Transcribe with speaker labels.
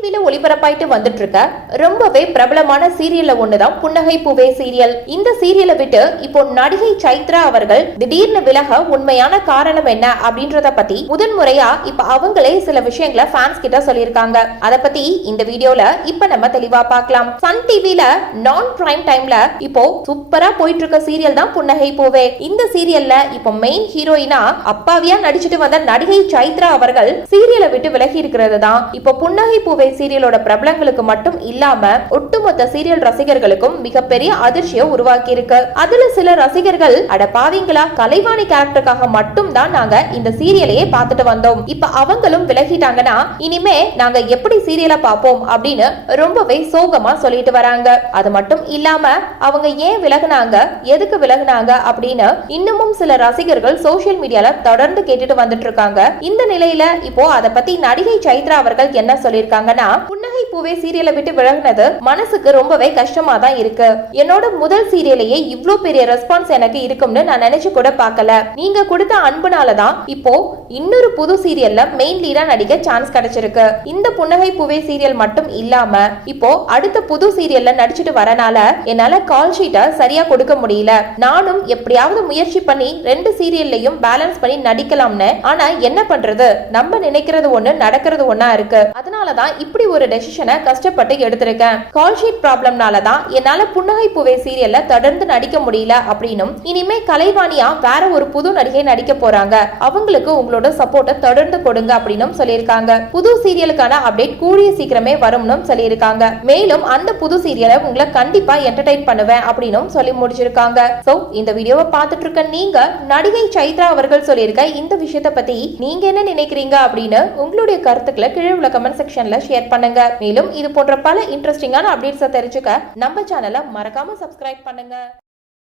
Speaker 1: டிவில ஒளிபரப்பாயிட்டு வந்துட்டு இருக்க ரொம்பவே பிரபலமான சீரியல்ல ஒண்ணுதான் புன்னகை பூவே சீரியல். இந்த சீரியலை விட்டு இப்போ நடிகை சைத்ரா அவர்கள் திடீர்னு விலக உண்மையான காரணம் என்ன அப்படின்றத பத்தி முதன்முறையா இப்ப அவங்களே சில விஷயங்களை ஃபேன்ஸ் கிட்ட சொல்லியிருக்காங்க. அத பத்தி இந்த வீடியோல இப்ப நம்ம தெளிவா பார்க்கலாம். சன் டிவில நான் பிரைம் டைம்ல இப்போ சூப்பரா போயிட்டு இருக்க சீரியல் தான் புன்னகை பூவே. இந்த சீரியல்ல இப்போ மெயின் ஹீரோயினா அப்பாவியா நடிச்சிட்டு வந்த நடிகை சைத்ரா அவர்கள் சீரியலை விட்டு விலகி இருக்கிறது தான். இப்போ புன்னகை பூவே சீரியலோட பிரபலங்களுக்கு மட்டும் இல்லாம ஒட்டுமொத்த சீரியல் ரசிகர்களுக்கும் மிகப்பெரிய அதிர்ச்சியை உருவாக்கி இருக்கு அதுல சில ரசிகர்கள் அட பாவீங்களா கலைவாணி கேரக்டருக்காக மட்டும் தான் நாங்க இந்த சீரியலையே பார்த்துட்டு வந்தோம். இப்ப அவங்களும் விலகிட்டாங்கன்னா இனிமே நாங்க எப்படி சீரியலை பார்ப்போம் அப்படின்னு ரொம்பவே சோகமா சொல்லிட்டு வராங்க. அது மட்டும் இல்லாம அவங்க ஏன் விலகுனாங்க எதுக்கு விலகுனாங்க அப்படின்னு இன்னமும் சில ரசிகர்கள் சோசியல் மீடியால தொடர்ந்து கேட்டுட்டு வந்துட்டு இருக்காங்க. இந்த நிலையில இப்போ அத பத்தி நடிகை சைத்ரா அவர்கள் என்ன சொல்லியிருக்காங்கன்னா ஆனா புன்னகை பூவே சீரியலை விட்டு விலகினது மனசுக்கு ரொம்பவே கஷ்டமா தான் இருக்கு. என்னோட முதல் சீரியலையே இவ்ளோ பெரிய ரெஸ்பான்ஸ் எனக்கு இருக்கும்னு நான் நினைச்சு கூட பார்க்கல. நீங்க கொடுத்த அன்புனால தான் இப்போ இன்னொரு புது சீரியல்ல மெயின் லீடா நடிக்க சான்ஸ் கிடைச்சிருக்கு. இந்த புன்னகை பூவே சீரியல் மட்டும் இல்லாம இப்போ அடுத்த புது சீரியல்ல நடிச்சிட்டு வரனால என்னால கால் ஷீட்டை சரியா கொடுக்க முடியல. நானும் எப்படியாவது முயற்சி பண்ணி ரெண்டு சீரியல்லையும் பேலன்ஸ் பண்ணி நடிக்கலாம்னு. ஆனா என்ன பண்றது? நம்ம நினைக்கிறது ஒண்ணு நடக்கிறது ஒன்னா இருக்கு. அதனாலதான் இப்படி ஒரு டெசிஷனை கஷ்டப்பட்டு எடுத்திருக்கேன். கால் ஷீட் ப்ராப்ளம்னால தான் என்னால புன்னகை பூவே சீரியல்ல தொடர்ந்து நடிக்க முடியல அப்படின்னும் இனிமே கலைவாணியா வேற ஒரு புது நடிகை நடிக்க போறாங்க. அவங்களுக்கு உங்களோட சப்போர்ட்டை தொடர்ந்து கொடுங்க அப்படின்னும் சொல்லியிருக்காங்க. புது சீரியலுக்கான அப்டேட் கூடிய சீக்கிரமே வரும்னு சொல்லியிருக்காங்க. மேலும் அந்த புது சீரியலை உங்களை கண்டிப்பா என்டர்டைன் பண்ணுவேன் அப்படின்னும் சொல்லி முடிச்சிருக்காங்க. சோ இந்த வீடியோவை பார்த்துட்டு இருக்க நீங்க நடிகை சைத்ரா அவர்கள் சொல்லியிருக்க இந்த விஷயத்தை பத்தி நீங்க என்ன நினைக்கிறீங்க அப்படின்னு உங்களுடைய கருத்துக்களை கீழே உள்ள கமெண்ட் செக்ஷன்ல ஷேர் பண்ணுங்க. மேலும் இது போன்ற பல இன்ட்ரெஸ்டிங்கான அப்டேட்ஸை தெரிஞ்சுக்க நம்ம சேனலை மறக்காம சப்ஸ்கிரைப் பண்ணுங்க.